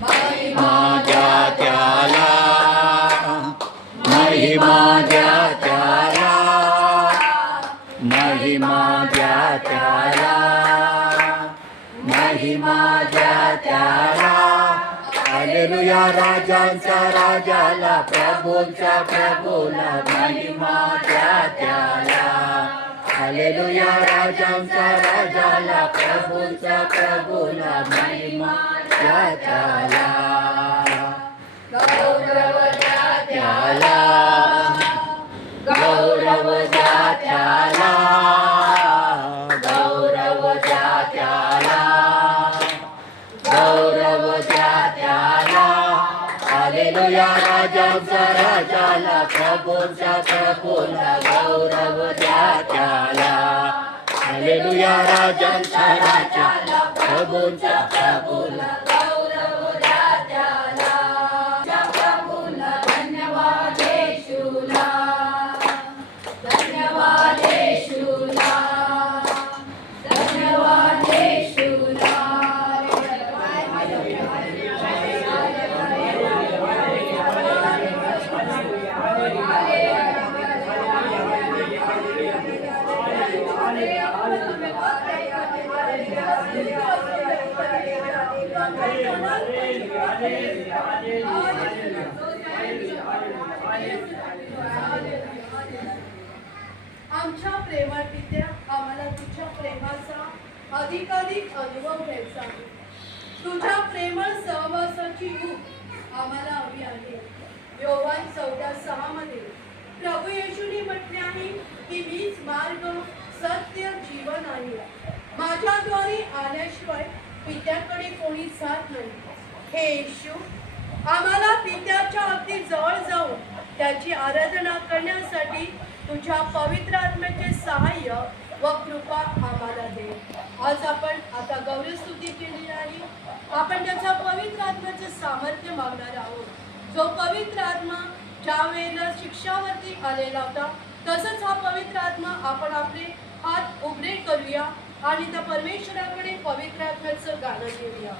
महिमा द्या त्याला, महिमा द्या त्याला, महिमा द्या त्याला, महिमा द्या त्याला. हालेलुया राजांचा राजाला, प्रभूंचा प्रभूला, महिमा द्या त्याला. हालेलुया राजांचा राजाला, प्रभूंचा प्रभूला, महिमा द्या त्याला. गौरव द्या त्याला, गौरव द्या त्याला, गौरव द्या त्याला, गौरव द्या त्याला. हालेलुया राजांचा राजाला, प्रभूंचा प्रभूला, गौरव द्या त्याला. हालेलुया राजांचा राजाला, प्रभूंचा प्रभूला, गौरव द्या त्याला. प्रभूला धन्यवाद येशूला, धन्यवाद येशूला, धन्यवाद येशूला. आमच्या प्रेमळ पित्या, आम्हाला तुझ्या प्रेमाचा अधिकाधिक अनुभव घ्यायचा आहे. तुझ्या प्रेमळ सहवासाची ऊब आम्हाला हवी आहे. योहान 14:6 मध्ये प्रभू येशूने म्हटले आहे की मीच मार्ग, सत्य, जीवन आहे. माझ्याद्वारे आल्याशिवाय पित्याकडे कोणी जात नाही. हे येशू, आम्हाला पित्याच्या अगदी जवळ जाऊन त्याची आराधना करण्यासाठी तुझ्या पवित्र आत्म्याचे सहाय्य व कृपा आम्हाला दे. आज आपण आता गौरवस्तुती केली आहे. आपण त्याच्या पवित्र आत्म्याचे सामर्थ्य मागणार आहोत. जो पवित्र आत्मा ज्या वेळेला शिक्षावरती आलेला होता, तसंच हा पवित्र आत्मा आपण आपले हात उघडे करूया आणि त्या परमेश्वराकडे पवित्र आत्म्याचं गाणं घेऊया.